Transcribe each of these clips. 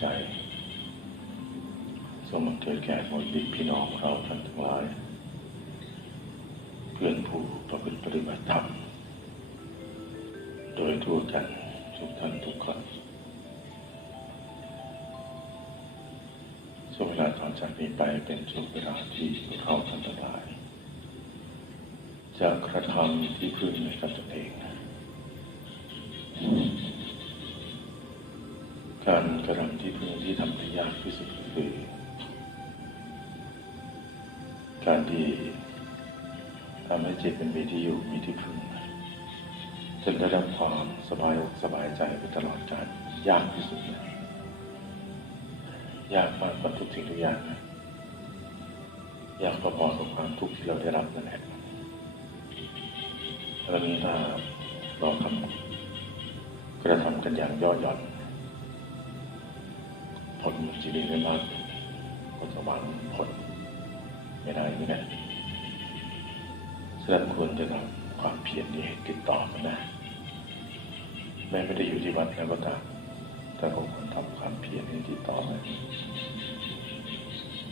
ใจ สมเกิดแก่หมดบิพี่น้องเราท่านทั้งหลาย เพื่อนผู้ประพฤติปฏิบัติธรรม โดยทั่วกันทุกท่านทุกคนช่วงเวลาต่อจากนี้ไปเป็นช่วงเวลาที่เราท่านทั้งหลายจะกระทำที่พึ่งในตนเอง การกระทำที่พึ่งที่ทำได้ยากที่สุดก็คือ การที่ทำให้จิตเป็นมีที่อยู่มีที่พึ่งจนได้รับความสบายอกสบายใจไปตลอดกาลยากที่สุดเลยยากมากกว่าทุกสิ่งทุกอย่างนะยากพอๆกับความทุกข์ที่เราได้รับนั่นแหละแล้วนี้ถ้าเราทำกระทำกันอย่างย่อหย่อน ผลมันจะมีไม่มากผลจะหวังผลไม่ได้ไม่ได้ฉะนั้นควรจะทำความเพียรนี้ติดต่อกันนะ แม้ไม่ได้อยู่ที่วัดแล้วก็ตามแต่ก็ควรทำความเพียรให้ติดต่อกัน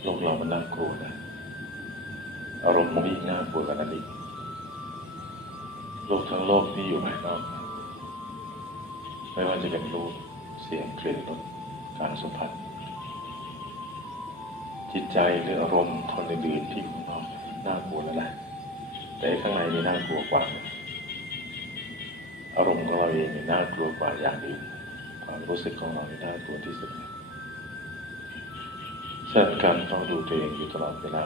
โลกเรามันน่ากลัวนะ อารมณ์มันยิ่งน่ากลัวกันนั่นอีกโลกทั้งโลกที่อยู่ภายนอก ไม่ว่าจะเป็นรูปเสียงกลิ่นรสการสัมผัส จิตใจหรืออารมณ์ทนอื่นๆที่อยู่ข้างน่ากลัวแล้วแหละแต่ข้างในนี่น่ากลัวกว่า อารมณ์ของเราเองนี่น่ากลัวกว่าอย่างอื่นความรู้สึกของเรานี่น่ากลัวที่สุดฉะนั้นการต้องดูตัวเองอยู่ตลอดเวลา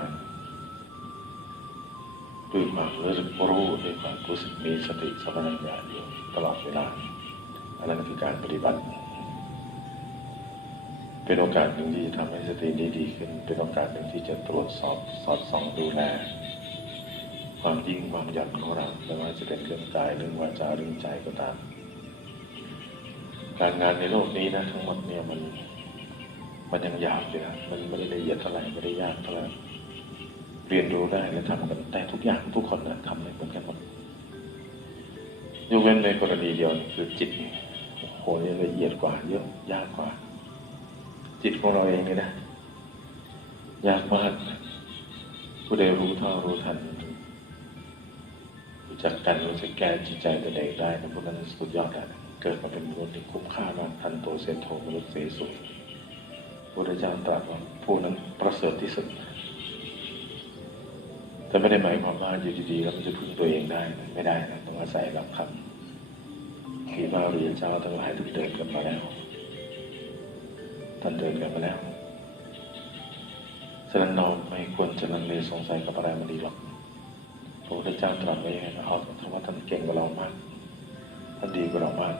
ด้วยความรู้สึกรู้ด้วยความรู้สึกมีสติสัมปชัญญะอยู่ตลอดเวลาอันนั้นคือการปฏิบัติ เป็นโอกาสหนึ่งที่จะทำให้สตินี้ดีขึ้น เป็นโอกาสหนึ่งที่จะตรวจสอบสอดส่องดูแล ความยิ่งความหย่นของเราไม่ว่าจะเป็นเรื่องกายเรื่องวาจาเรื่องใจก็ตาม การงานในโลกนี้นะทั้งหมดเนี่ยมันมันยังหยาบอยู่นะมันไม่ได้ละเอียดเท่าไหร่ไม่ได้ยากเท่าไหร่เรียนรู้ได้และทำกันได้ทุกอย่างทุกคนนะทำได้เหมือนกันหมดยกเว้นในกรณีเดียวคือจิตโอ้โหนี่ละเอียดกว่าเยอะยากกว่า จิตของเราเองนี่นะยากมากผู้ใดรู้เท่ารู้ทันรู้จักกันรู้จักแก้จิตใจตัวเองได้นะพวกนั้นสุดยอดแล้วเกิดมาเป็นมนุษย์ที่คุ้มค่ามากทันโตเซนโทมนุษย์เสสุพุทธเจ้าตรัสว่าผู้นั้นประเสริฐที่สุดแต่ไม่ได้หมายความว่าอยู่ดีๆแล้วมันจะพึ่งตัวเองได้นะไม่ได้นะต้องอาศัยหลักคำที่พระริยเจ้าทั้งหลายทุกเดินกันมาแล้ว ท่านเดินกันมาแล้วฉะนั้นเราไม่ควรจะลังเลสงสัยกับอะไรมันดีหรอกพระพุทธเจ้าตรัสไว้ยังไงเอาถ้าว่าท่านเก่งกว่าเรามากท่านดีกว่าเรามาก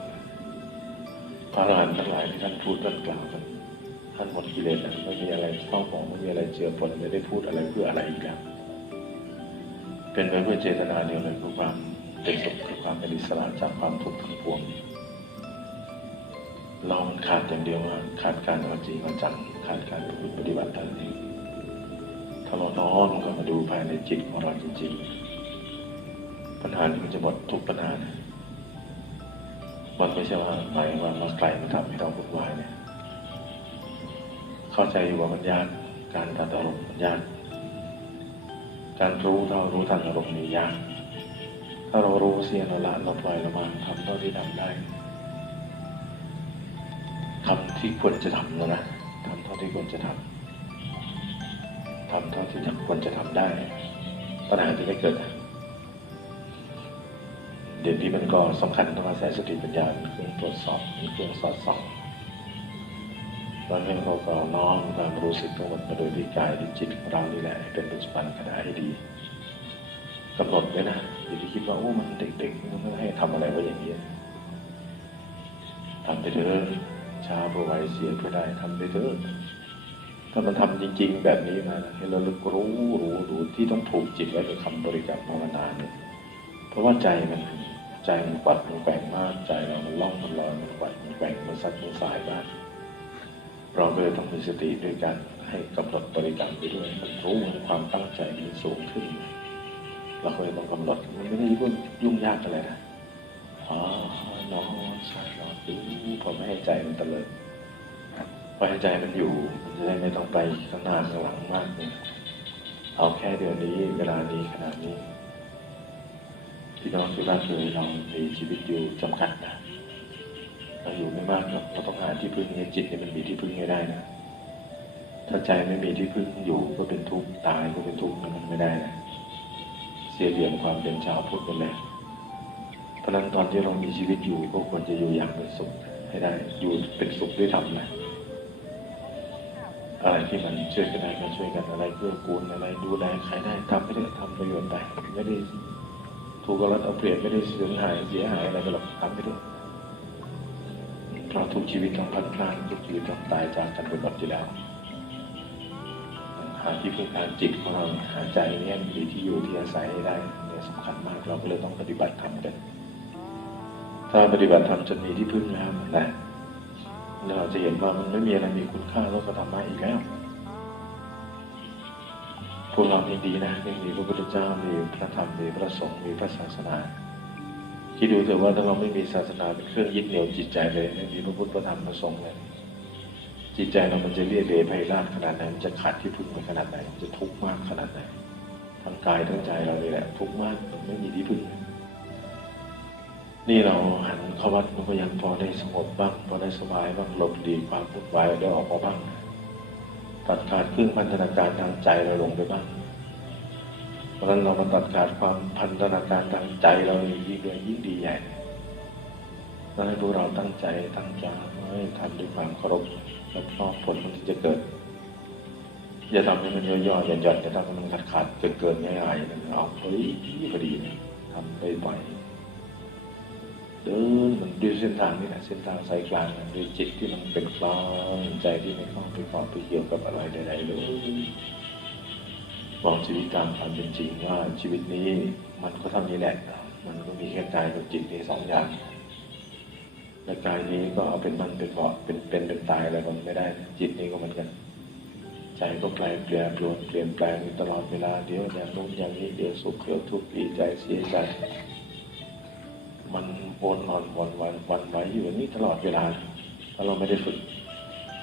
พระอรหันต์ทั้งหลายที่ท่านพูดท่านกล่าวท่านท่านหมดกิเลสแล้วไม่มีอะไรเฝ้าของไม่มีอะไรเจือปนไม่ได้พูดอะไรเพื่ออะไรอีกแล้วเป็นไปเพื่อเจตนาเดียวเลยคือความเป็นสุขคือความเป็นอิสระจากความทุกข์ทั้งปวง รามันขาดอย่างเดียวว่าขาดการเอาจริงเอาจังขาดการปฏิบัติตามนี้ถ้าเราน้อมก็มาดูภายในจิตของเราจริงๆ ปัญหานี้มันจะหมดทุกปัญหานะมันไม่ใช่ว่าหมายว่ามาไกลมาทำให้เราวุ่นวายเนี่ย เข้าใจอยู่ว่ามันยากการตัดอารมณ์มันยากการรู้เท่ารู้ทันอารมณ์นี่ยากถ้าเรารู้เสียเราละเราปล่อยเราวางทำเท่าที่ทำได้ ทำที่ควรจะทำแล้วนะทำเท่าที่ควรจะทำทำเท่าที่ควรจะทำได้ ปัญหาจะไม่เกิด เดี๋ยวนี้มันก็สำคัญต้องอาศัยสติปัญญาเป็นเครื่องตรวจสอบเป็นเครื่องสอดส่องตอนนี้เราก็น้อมความรู้สึกทั้งหมดมาโดยที่กายที่จิตของเรานี่แหละเป็นปัจจุบันขณะให้ดีกำหนดไว้นะอย่าไปคิดว่าโอ้มันเด็กๆมันไม่ให้ทำอะไรไว้อย่างนี้ทำไปเถอะ ช้าเพไว้เสียเพื่อได้ทำไปเถอะถ้ามันทำจริง ๆ แบบนี้มานะให้เราลึกรู้รู้รู้ที่ต้องผูกจิตไว้กับคำบริกรรมภาวนาเนี่ยเพราะว่าใจมันใจมันปัดมันแกว่งมากใจเรามันล่องมันลอยมันไหวมันแกว่งมันซัดมันสายมากเราก็เลยต้องมีสติด้วยกันให้กำหนดบริกรรมไปด้วยมันรู้ว่าความตั้งใจมันสูงขึ้นเราก็เลยต้องกำหนดมันไม่ได้ยุ่งยุ่งยากอะไรนะอ๋อ นอนใช่นอนดูพอไม่ให้ใจมันตะเลิดพอให้ใจมันอยู่มันจะได้ไม่ต้องไปข้างหน้าข้างหลังมากเนี่ยเอาแค่เดี๋ยวนี้เวลานี้ขนาดนี้พี่น้องที่บ้านเลยเรามีชีวิตอยู่จำกัดนะเราอยู่ไม่มากหรอกเราต้องหาที่พึ่งให้จิตเนี่ยมันมีที่พึ่งให้ได้นะถ้าใจไม่มีที่พึ่งอยู่ก็เป็นทุกข์ตายก็เป็นทุกข์มันไม่ได้นะเสียเหลี่ยมความเป็นชาวพุทธไปแล้ว ราะฉะนั้นตอนที่เรามีชีวิตอยู่ก็ควรจะอยู่อย่างเป็นสุขให้ได้อยู่เป็นสุขด้วยธรรมนะอะไรที่มันช่วยกันได้ก็ช่วยกันอะไรเพื่อกูลอะไรดูแลใครได้ทำไม่ได้ทำประโยชน์ไปไม่ได้ถูกกรัดเอาเปรียบไม่ได้เสียหายเสียหายอะไรก็หรอกทำไม่ได้เพราะทุกชีวิตต้องพัดพลาดทุกชีวิตต้องตายจากกันไปหมดอยู่แล้วหาที่พึ่งทางจิตของเราหาใจเนี่ยมีที่อยู่ที่อาศัยให้ได้เนี่ยสำคัญมากเราก็เลยต้องปฏิบัติธรรมกัน ถ้าปฏิบัติธรรมจนมีที่พึ่งแล้วนะเราจะเห็นว่ามันไม่มีอะไรมีคุณค่าเท่ากับธรรมะอีกแล้วพวกเรานี่ดีนะยังมีพระพุทธเจ้ามีพระธรรมมีพระสงฆ์มีพระศาสนาคิดดูเถอะว่าถ้าเราไม่มีศาสนาเป็นเครื่องยึดเหนี่ยวจิตใจเลยไม่มีพระพุทธพระธรรมพระสงฆ์เลยจิตใจเรามันจะเรียเรไพราดขนาดไหนมันจะขาดที่พึ่งมันขนาดไหนมันจะทุกข์มากขนาดไหนทั้งกายทั้งใจเราเลยแหละทุกข์มากไม่มีที่พึ่ง นี่เราหันเข้าวัดมันก็ยังพอได้สงบบ้างพอได้สบายบ้างหลบหลีความวุ่นวายได้ออกมาบ้าง ตัดขาดครื่งพันธนาการทางใจเราลงไปบ้างเพราะฉะนั้นเรามาตัดขาดความพันธนาการทางใจเรายิ่งเลยยิ่งดีใหญ่แล้วให้พวกเราตั้งใจตั้งใจให้ทำด้วยความเคารพและชอบผลมันที่จะเกิดอย่าทำให้มันย่อๆหย่อนๆอย่าทำให้มันขาดขาดเกินเกินๆง่ายๆเอาเฮ้ยพอดีทำไปบ่อย เดินมันด้วยเส้นทางนี่แหละเส้นทางสายกลางด้วยจิตที่มันเป็นกลางใจที่ไม่เข้าไปเกาะไปเกี่ยวกับอะไรใดๆเลยมองชีวิตตามความเป็นจริงว่าชีวิตนี้มันก็เท่านี้แหละ มันก็มีแค่กายกับจิตนี่สองอย่างและกายนี้ก็เอาเป็นมันเป็นเบาะเป็นเป็นเป็นตายอะไรมันไม่ได้ จิตนี้ก็เหมือนกันใจก็แปลเปลี่ยนปลวนเปลี่ยนแปลงอยู่ตลอดเวลาเดี๋ยวอย่างนู้นอย่างนี้เดี๋ยวสุขเดี๋ยวทุกข์ดีใจเสียใจ มันวนนอนวนวันวันไหวอยู่อย่างนี้ตลอดเวลา ถ้าเราไม่ได้ฝึก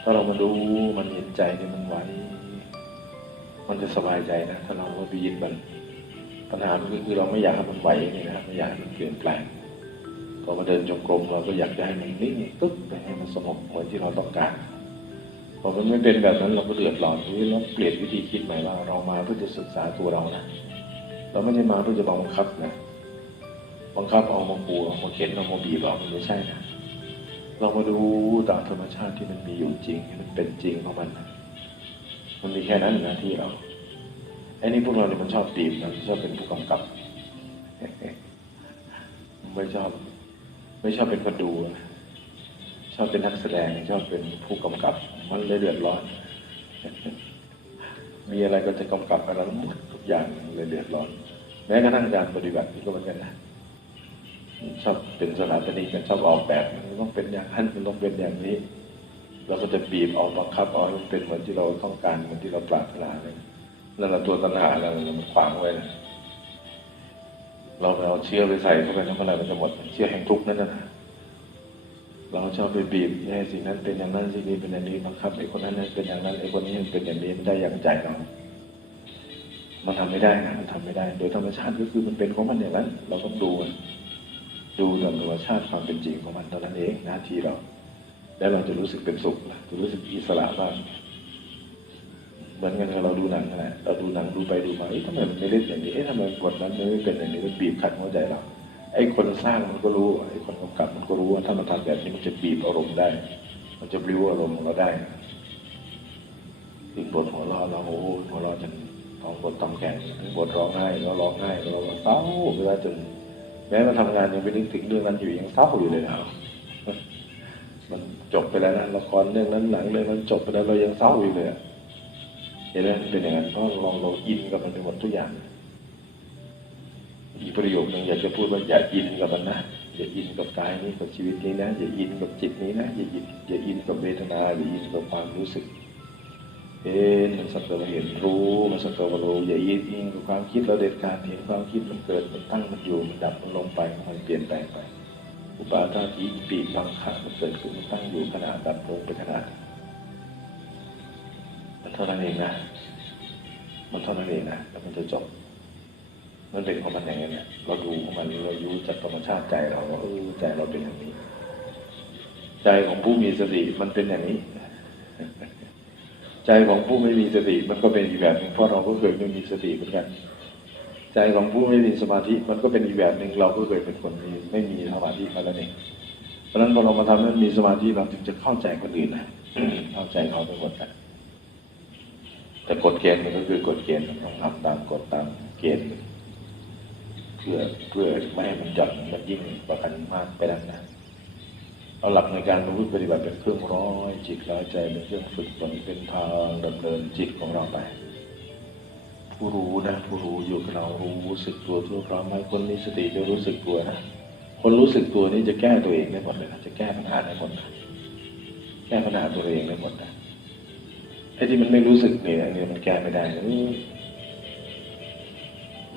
ถ้าเรามาดูมันเห็นใจเนี่ยมันไหวมันจะสบายใจนะ ถ้าเราว่าไปยึดมันปัญหาก็คือเราไม่อยากให้มันไหวนี่นะไม่อยากให้มันเปลี่ยนแปลงพอมาเดินจงกรมเราก็อยากจะให้มันนิ่งตุ๊บไปให้มันสงบเหมือนที่เราต้องการพอมันไม่เป็นแบบนั้นเราก็เดือดร้อนทีนี้เราเปลี่ยนวิธีคิดใหม่ว่าเรามาเพื่อจะศึกษาตัวเรานะเราไม่ได้มาเพื่อจะบังคับนะ บังคับเอามาปูเอามาเข็นเอามาบีบเอามันไม่ใช่นะเรามาดูตามธรรมชาติที่มันมีอยู่จริงที่มันเป็นจริงของมันนะมันมีแค่นั้นน้าที่เราไอ้นี่พวกเราเนี่ยมันชอบตีมมันชอบเป็นผู้กำกับไม่ชอบ ไม่ชอบเป็นคนดูชอบเป็นนักแสดงชอบเป็นผู้กำกับ มันเลยเดือดร้อน มีอะไรก็จะกำกับอะไรหมดทุกอย่างเลยเดือดร้อน แม้กระทั่งการปฏิบัตินี่ก็เหมือนกันนะ ชอบเป็นสถาปนิกกันชอบออกแบบมันต้องเป็นอย่างนั้นมันต้องเป็นอย่างนี้เราก็จะบีบเอาบังคับเอาให้มันเป็นเหมือนที่เราต้องการเหมือนที่เราปรารถนาเลยนั่นแหละตัวตัณหาเรามันขวางไว้นะเราไปเอาเชื้อไปใส่เข้าไปแล้วเมื่อไหร่มันจะหมดเชื้อแห่งทุกข์นั่นนะเราชอบไปบีบให้สิ่งนั้นเป็นอย่างนั้นสิ่งนี้เป็นอย่างนี้บังคับไอ้คนนั้นให้เป็นอย่างนั้นไอ้คนนี้เป็นอย่างนี้มันได้อย่างใจเรามันทำไม่ได้นะมันทำไม่ได้ โดยธรรมชาติก็คือมันเป็นของมันอย่างนั้น เราต้องดู ดูตามธรรมชาติความเป็นจริงของมันเท่านั้นเองหน้าที่เรา แล้วเราจะรู้สึกเป็นสุขจะรู้สึกอิสระบ้างเหมือนกันเราดูหนังนะเราดูหนังดูไปดูมาเอ๊ะทำไมมันไม่เล่นอย่างนี้เอ๊ะทำไมบทนั้นมันไม่เป็นอย่างนี้มันบีบคั้นหัวใจเราไอ้คนสร้างมันก็รู้ไอ้คนกำกับมันก็รู้ว่าถ้ามันทำแบบนี้มันจะบีบอารมณ์ได้ มันจะบลิ้วอารมณ์เราได้ถึงบทหัวเราะเราโอ้โหหัวเราะจนท้องบทตำแข็งบทร้องไห้เราร้องไห้เราเศร้าเวลาจน แม้มาทำงานยังไปนึกถึงเรื่องนั้นอยู่ยังเศร้าอยู่เลยนะมันจบไปแล้วนะละครเรื่องนั้นหนังเรื่องนั้นจบไปแล้วเรายังเศร้าอยู่เลยเห็นไหมเป็นอย่างนั้นเพราะเราเราอินกับมันไปหมดทุกอย่าง อีกประโยคหนึ่งอยากจะพูดว่าอย่าอินกับมันนะอย่าอินกับกายนี้กับชีวิตนี้นะอย่าอินกับจิตนี้นะอย่าอินอย่าอินกับเวทนาอย่าอินกับความรู้สึก เห็นมันสักแต่ว่าเห็นรู้มันสักแต่ว่ารู้อย่าอินอินกับความคิดเราเด็ดขาดเห็นความคิดมันเกิดมันตั้งมันอยู่มันดับมันลงไปมันเปลี่ยนแปลงไป อุปาทาทีปีบางขามันเกิดขึ้นมันตั้งอยู่ขนาดดับลงไปขนาดมันเท่านั้นเองนะมันเท่านั้นเองนะแล้วมันจะจบมันเป็นของมันอย่างนี้เนี่ยเราดูของมันเรารู้จากธรรมชาติใจเราว่าเออใจเราเป็นอย่างนี้ ใจของผู้มีสติมันเป็นอย่างนี้ ใจของผู้ไม่มีสติมันก็เป็นอีกแบบหนึ่งเพราะเราก็เคยไม่มีสติเหมือนกัน ใจของผู้ไม่มีสมาธิมันก็เป็นอีกแบบหนึ่งเราก็เคยเป็นคนมีไม่มีสมาธิมาแล้วเองเพราะนั้นพอเรามาทำให้มันมีสมาธิเราถึงจะเข้าใจคนอื่นนะเข้าใจเขาไปหมดนแต่กฎเกณฑ์มันก็คือกฎเกณฑ์ต้องทำตามกฎตามเกณฑ์เพื่อเพื่อไม่ให้มันหย่อนมันยิ่งประกันมากไปแล้วนะ เอาหลักในการรู้ปฏิบัติเป็นเครื่องร้อยจิตร้อยใจเป็นเครื่องฝึกฝนเป็นทางดำเนินจิตของเราไป ผู้รู้นะผู้รู้อยู่กับเรารู้สึกตัวทั่วพร้อมไหมคนมีสติจะรู้สึกตัวนะคนรู้สึกตัวนี่จะแก้ตัวเองได้หมดเลยนะจะแก้ปัญหาได้หมดนะแก้ปัญหาตัวเองได้หมดนะไอ้ที่มันไม่รู้สึกเนี่ยอันนี้มันแก้ไม่ได้เออ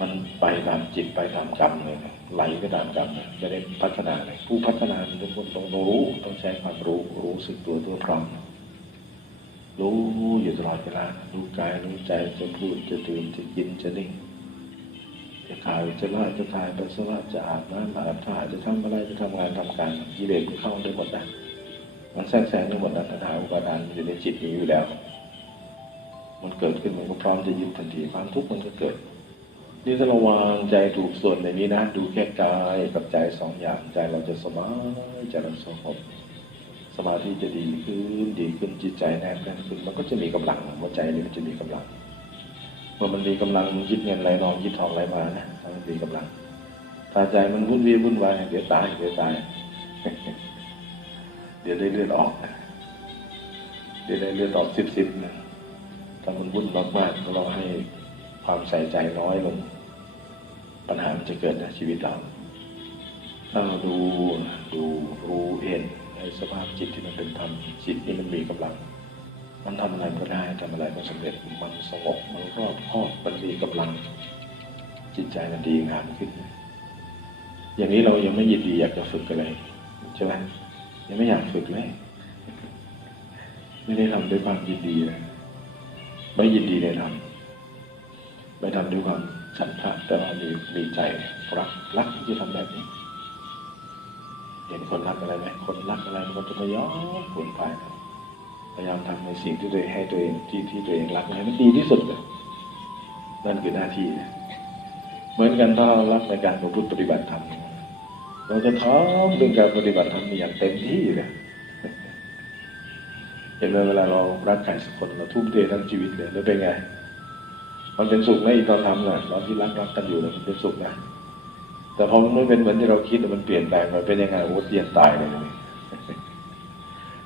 มันไปตามจิตไปตามกรรมเลยนะไหลไปตามกรรมเลยไม่ได้พัฒนาเลยผู้พัฒนาทุกคนต้องรู้ต้องใช้ความรู้รู้สึกตัวทั่วพร้อมรู้อยู่ตลอดเวลารู้กายรู้ใจจะพูดจะตื่นจะกินจะนิ่งจะถ่ายจะล่จะถ่ายปัสสาวะจะอาบน้ำอาบถ่ายจะทำอะไรจะทำงานทำการกิเลสมันเข้าได้หมดนะมันแทรกแซงได้หมดนะปัญหาอุปาทานมันอยู่ในจิตนี้อยู่แล้ว มันเกิดขึ้นมันก็พร้อมจะยึดทันทีความทุกข์มันก็เกิด นี่ถ้าเราวางใจถูกส่วนในนี้นะ ดูแค่กายกับใจสองอย่างใจเราจะสบายใจเราสงบสมาธิจะดีขึ้นดีขึ้นจิตใจแน่นแน่นขึ้นมันก็จะมีกำลังหัวใจนี่มันจะมีกำลังเมื่อมันมีกำลังมันยึดเงินไหลนองยึดทองไหลมานะถ้ามันมีกำลังถ้าใจมันวุ่นวี่วุ่นวายเดี๋ยวตายเดี๋ยวตาย เดี๋ยวได้เลือดออกเดี๋ยวได้เลือดออกสิบสิบนะถ้ามันวุ่นมากๆก็เราให้ ความใส่ใจน้อยลง ปัญหามันจะเกิดในชีวิตเราถ้าเราดูดูรู้เองในสภาพจิตที่มันเป็นธรรมจิตที่มันมีกำลัง มันทำอะไรก็ได้ทำอะไรก็สำเร็จมันสงบมันรอบคอบมันมีกำลัง จิตใจมันดีงามขึ้น อย่างนี้เรายังไม่ยินดีอยากจะฝึกอะไรใช่ไหมยังไม่อยากฝึกเลยไม่ได้ทำด้วยความยินดีเลยไม่ยินดีเลยทำ ไม่ทำด้วยความฉันทะแต่ว่ามีมีใจรักรักที่จะทำแบบนี้ เห็นคนรักอะไรไหมคนรักอะไรมันก็จะไม่ย้อมผลไปพยายามทำในสิ่งที่ตัวเองให้ตัวเองที่ที่ตัวเองรักให้มันดีที่สุดเลยนั่นคือหน้าที่นะเหมือนกันถ้าเรารักในการประพฤติปฏิบัติธรรมเราจะทำเรื่องการปฏิบัติธรรมอย่างเต็มที่เลยเห็นไหมเวลาเรารักใครสักคนเราทุ่มเททั้งชีวิตเลยแล้วเป็นไง มันเป็นสุขไหมอีตอนทำน่ะตอนที่รักรักกันอยู่น่ะมันเป็นสุขนะแต่พอมันไม่เป็นเหมือนที่เราคิดมันเปลี่ยนแปลงไปเป็นยังไงโอ้เปลี่ยนตายเลย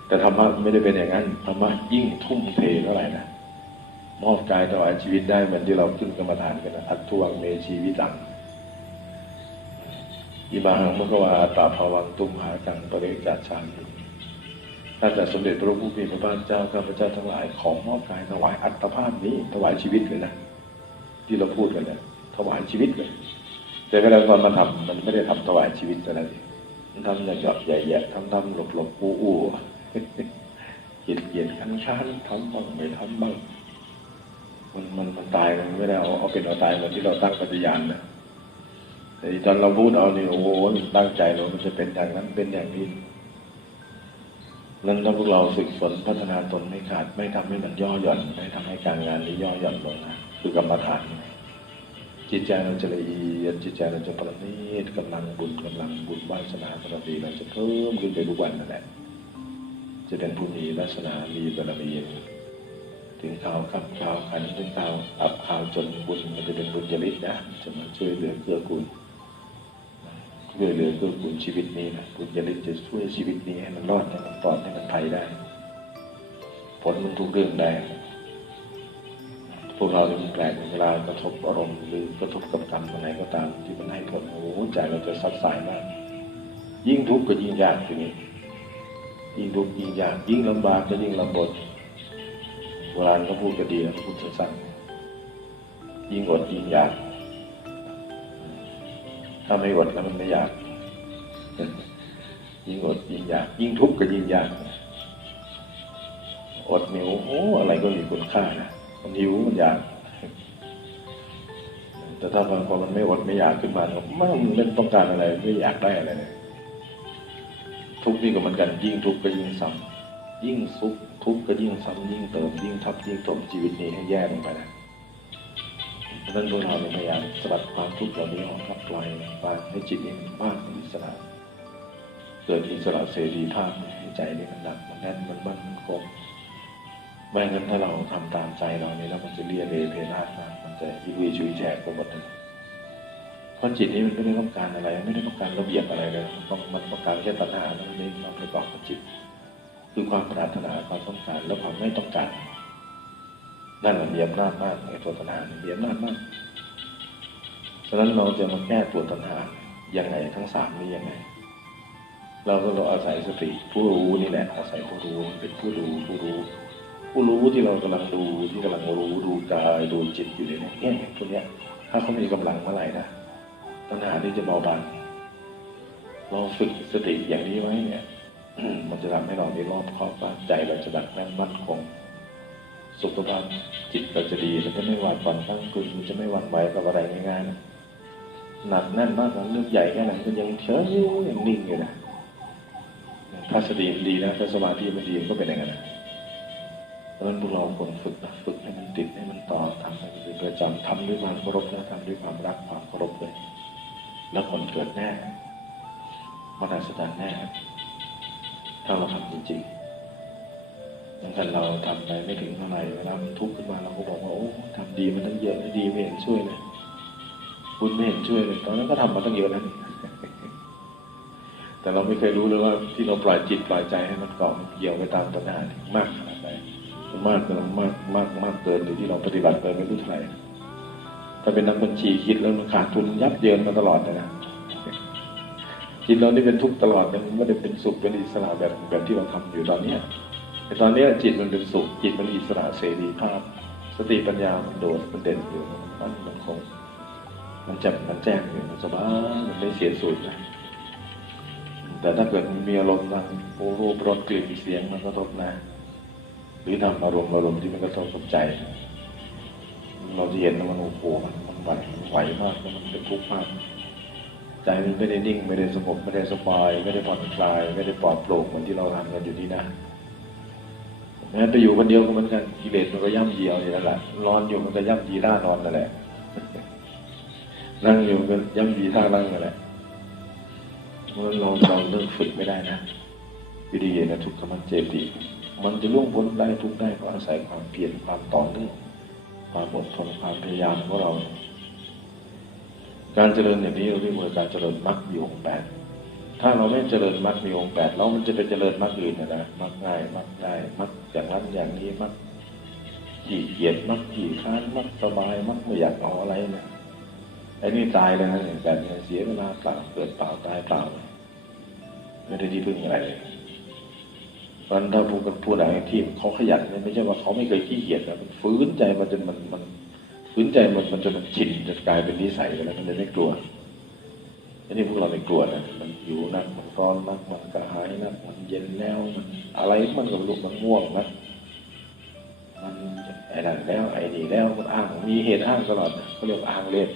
แต่ธรรมะไม่ได้เป็นอย่างนั้นธรรมะยิ่งทุ่มเทเท่าไหร่นะมอบกายถวายชีวิตได้เหมือนที่เราขึ้นกรรมฐานกันนะอัตถวังเมชีวิตังอิมาหังมุขวาตาภาวังตุมหาจังปริจัดชานถ้าแต่สมเด็จพระผู้มีพระภาคเจ้าข้าพเจ้าทั้งหลายของมอบกายถวายอัตภาพนี้ถวายชีวิตเลยนะ ที่เราพูดกันเนี่ยถวายชีวิตเลยแต่เวลาตอนมาทำมันไม่ได้ทำถวายชีวิตแต่ละทีมันทำหยาบๆใหญ่ๆทำทำหลบหลบๆอู้อู้เกียดเกียดคันคันทำบ้างไม่ทำบ้างมันมันมันตายมันไม่ได้เอาเอาเป็นเอาตายเหมือนที่เราตั้งปฏิญาณนะแต่ตอนเราพูดเอานี่โอ้โหตั้งใจเรามันจะเป็นอย่างนั้นเป็นอย่างนี้นั้นถ้าพวกเราฝึกฝนพัฒนาตนไม่ขาด ไม่ทำให้มันย่อหย่อน ไม่ทำให้การงานนี้ย่อหย่อนลงนะ คือกรรมฐาน จิตใจเราจะละเอียดจิตใจเราจะประณีตกำลังบุญกำลังบุญวาสนาบารมีเราจะเพิ่มขึ้นไปทุกวันนั่นแหละจะเป็นผู้มีลักษณะมีบารมีถึงข่าวขับข่าวขันถึงข่าวอับข่าวจนบุญมันจะเป็นบุญญาลิศนะจะมาช่วยเหลือเกื้อกูลช่วยเหลือเพื่อคุณชีวิตนี้นะคุณจะลิจะช่วยชีวิตนี้ให้มันรอดให้มันปลอดให้มันภัยได้ ผลมันทุกเรื่องได้ วกเราเนี่ยมันแปลกเวลากระทบอารมณ์หรือกระทบกับกรรมอะไรก็ตาม ที่มันให้ผลโอ้ใจเราจะซัดสายมาก ยิ่งทุกข์ก็ยิ่งยากทีนี้ ยิ่งทุกข์ยิ่งยากยิ่งลำบากก็ยิ่งลำบากโบราณเขาพูดก็ดีนะพูดสั้นๆยิ่งอดยิ่งยาก ถ้าไม่อดแล้วมันไม่อยาก ยิ่งอดยิ่งอยาก ยิ่งทุกข์ก็ยิ่งยาก อดนิ้วโอ้อะไรก็มีคุณค่านะ มันหิวมันอยาก แต่ถ้าพอมันไม่อดไม่อยากขึ้นมาเนี่ยมันไม่ต้องการอะไร ไม่อยากได้อะไรเลยทุกนี่ก็เหมือนกัน ยิ่งทุกข์ก็ยิ่งซ้ำยิ่งสุขทุกข์ก็ยิ่งซ้ำยิ่งเติมยิ่งทับยิ่งถมชีวิตนี้ให้แย่ลงไปนะเพราะฉะนั้นพวกเราพยายามสลัดความทุกข์เหล่านี้ออกครับปล่อยวางให้จิตนี้มันว่างเป็นอิสระเกิดอิสระเสรีภาพให้ใจนี่มันหนักมันแน่นมันมั่นมันคง ไม่งั้นถ้าเราทำตามใจเราเนี่ยแล้วมันจะเลียเลเพลาดมากมันจะยุยชุยแฉกไปหมดเลยเพราะจิตนี้มันไม่ได้ต้องการอะไร ไม่ได้ต้องการระเบียบอะไรเลยมันต้องมันต้องการแค่ตัณหานั่นเองความประกอบของจิต คือความปรารถนาความต้องการและความไม่ต้องการนั่นมันมีอำนาจมากในตัวตัณหามันมีอำนาจมากฉะนั้นเราจะมาแก้ตัวตัณหายังไงทั้งสามนี้ยังไงเราก็เราอาศัยสติผู้รู้นี่แหละอาศัยผู้รู้เป็นผู้ดูผู้รู้ ผู้รู้ที่เรากำลังดูที่กำลังรู้ดูกายดูจิตอยู่เนี่ยเนี่ยพวกเนี้ย ถ้าเขามีกำลังเมื่อไหร่นะตัณหาที่จะเบาบางเราฝึกสติอย่างนี้ไว้เนี่ยมันจะทำให้เราได้รอบครอบว่าใจเราจะดักแน่นมั่นคง สุขภาพจิตเราจะดีเราจะไม่หวาดหวั่นตั้งคืนจะไม่หวั่นไหวกับอะไรง่ายๆนะหนักแน่นมากนะเรื่องใหญ่แค่ไหนก็ยังเฉยยังนิ่งอยู่นะถ้าสติดีนะถ้าสมาธิมันดีมันก็เป็นอย่างนั้นนะ ราะฉะนั้นพวกเราควรฝึกนะฝึกให้มันติดให้มันต่อทำให้มันเป็นประจำทำด้วยความเคารพและทำด้วยความรักความเคารพเลยแล้วผลเกิดแน่มหัศจรรย์แน่ถ้าเราทำจริงๆดังนั้นเราทำไปไม่ถึงเท่าไหร่เวลามันทุกข์ขึ้นมาเราก็บอกว่าโอ้ทำดีมันตั้งเยอะนะดีไม่เห็นช่วยเลยคุณไม่เห็นช่วยเลยตอนนั้นก็ทำมาตั้งเยอะแล้วนี่แต่เราไม่เคยรู้เลยว่าที่เราปล่อยจิตปล่อยใจให้มันเกาะเกี่ยวไปตามตัณหามาก มากเกินมากมากมากเกินหรือที่เราปฏิบัติไปไม่รู้เท่าไหร่ถ้าเป็นนักบัญชีคิดแล้วมันขาดทุนยับเยินมาตลอดเลยนะจิตเรานี่เป็นทุกข์ตลอดมันไม่ได้เป็นสุขเป็นอิสระแบบแบบที่เราทำอยู่ตอนเนี้ยแต่ตอนนี้จิตมันเป็นสุขจิตมันอิสระเสรีภาพ สติปัญญามันโดดมันเด่นอยู่มันมันคง มันแจ่มมันแจ้งอยู่มันสบายมันไม่เสียสูญนะแต่ถ้าเกิดมันมีอารมณ์ทางโอ้รูปรสกลิ่นเสียงมันกระทบนะ หรือทำอารมณ์อารมณ์ที่มันกระทบกับใจ เราจะเห็นว่ามันโอ้โหมันมันหวั่นไหวมากมันเป็นทุกข์มาก ใจมันไม่ได้นิ่งไม่ได้สงบไม่ได้สบาย ไม่ได้ผ่อนคลาย ไม่ได้ปลอดโปร่งเหมือนที่เราทำกันอยู่นี่นะแม้ไปอยู่คนเดียวก็เหมือนกันกิเลสมันก็ย่ำเยียวอยู่นั่นแหละนอนอยู่มันก็ย่ำยีท่านอนนั่นแหละนั่งอยู่มันก็ย่ำยีท่านั่งนั่นแหละเพราะเราเราเลิกฝึกไม่ได้นะวิธีนะทุกขมันเจติ มันจะล่วงพ้นได้ทุกได้เพราะอาศัยความเพียรความต่อเนื่องความอดทนความพยายามของเรา การเจริญอย่างนี้เราเรียกว่าการเจริญมรรคมีองค์แปดถ้าเราไม่เจริญมรรคมีองค์แปดแล้วมันจะไปเจริญมรรคอื่นนะนะมรรคง่ายมรรคง่ายมรรคอย่างนั้นอย่างนี้มรรคขี้เกียจมรรคขี้ค้านมรรคสบายมรรคไม่อยากเอาอะไรนะไอ้นี่ตายเลยนะแบบนี้เสียเวลาเปล่าเกิดเปล่าตายเปล่าไม่ได้ที่พึ่งอะไรเลย เพราะฉะนั้นถ้าพูดกันพูดอะไรที่เขาขยันเนี่ยไม่ใช่ว่าเขาไม่เคยขี้เกียจนะมันฟื้นใจมันจนมันมันฝืนใจมันมันจะมันชินจะกลายเป็นนิสัยไปแล้วมันเลยไม่กลัวอันนี้พวกเราไม่กลัวนะมันหิวนักมันร้อนนักมันกระหายนักมันเย็นแล้วมันอะไรมันก็ลุกมันง่วงนะมันไอ้นั่นแล้วไอ้นี่แล้วมันอ้างมีเหตุอ้างตลอดนะเขาเรียกว่าอ้างเล่น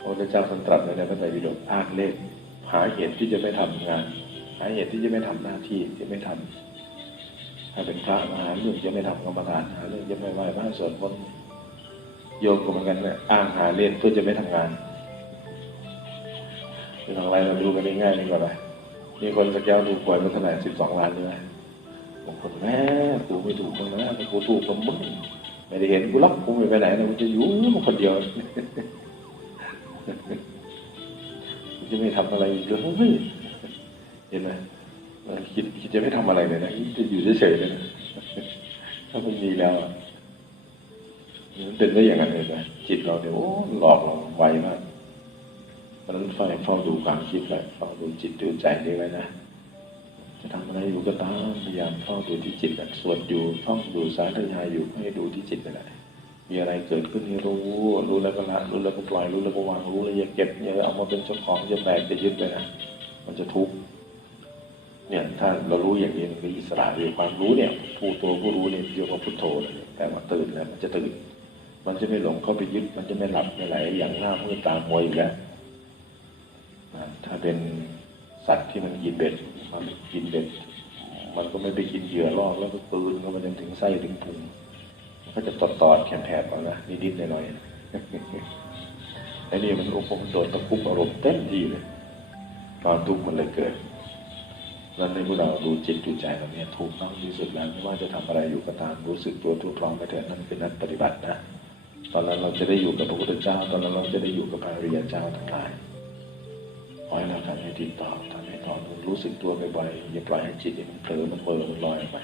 พระเจ้าทรงตรัสไว้ในพระไตรปิฎกอ้างเล่นหาเหตุที่จะไม่ทำงาน หาเหตุที่จะไม่ทำหน้าที่ที่ไม่ทำถ้าเป็นพระมาหาเรื่องจะไม่ทำกรรมฐานหาเรื่องจะไม่ไหว้พระสวดมนต์โยมก็เหมือนกันเนี่ยอ้างหาเล่นเพื่อจะไม่ทำงานเป็นอะไรเราดูกันง่ายๆนี่ก่อนเลยมีคนสักแก้วถูกหวยมาเท่าไหร่สิบสองล้านเลยบางคนแม่กูไม่ถูกตรงนั้นแต่กูถูกกับมึงไม่ได้เห็นกูล็อกกูไม่ไปไหนนะกูจะอยู่มันคนเดียวจะไม่ทำอะไรอีกเลยเฮ้ย ห็นไหมคิดคิดจะไม่ทำอะไรเลยนะจะอยู่เฉยๆเลยนะถ้ามันมีแล้วมันเป็นได้อย่างนั้นเลยนะจิตเราเนี่ยโอ้หลอกเราไวมากเพราะนั้นไฟเฝ้าดูความคิดไว้เฝ้าดูจิตดูใจนี่ไว้นะจะทำอะไรอยู่ก็ตามพยายามเฝ้าดูที่จิตนะสวดอยู่ท่องดูสาธยายอยู่ให้ดูที่จิตไปแหละมีอะไรเกิดขึ้นให้รู้ รู้แล้วก็ละรู้แล้วก็ปล่อยรู้แล้วก็วางรู้แล้วอย่าเก็บอย่าเอามาเป็นเจ้าของจะแบกจะยึดไปนะมันจะทุกข์ เนี่ยถ้าเรารู้อย่างนี้มันก็อิสระเลยความรู้เนี่ย ผู้ตัวผู้รู้เนี่ยเรียกว่าพุทโธเลยแต่ว่าตื่นแล้วมันจะตื่น มันจะไม่หลงเข้าไปยึด มันจะไม่หลับไม่ไหลอย่างหน้ามืดตามัวอีกแล้วถ้าเป็นสัตว์ที่มันกินเบ็ดมันกินเบ็ดมันก็ไม่ไปกินเหยื่อล่อแล้วก็ปืนก็มันจนถึงไส้ถึงพุงมันก็จะตอดตอดแขนแผดเอานะนิดๆหน่อยๆไอ้นี่มันโอ้โหมันโดนตะคุบอารมณ์เต็มที่เลยตอนทุกข์มันเลยเกิด นั้นในพวกเราดูจิตดูใจเราเนี่ยถูกต้องที่สุดแล้วไม่ว่าจะทำอะไรอยู่ก็ตามรู้สึกตัวทุกพร้อมไปเถอะนั่นเป็นนักปฏิบัตินะ ตอนนั้นเราจะได้อยู่กับพระพุทธเจ้า ตอนนั้นเราจะได้อยู่กับพระอริยเจ้าทั้งหลายขอให้เราทำให้ติดต่อทำให้ต่อรู้สึกตัวบ่อยๆอย่าปล่อยให้จิตมันเผลอมันเบลอมันลอยไป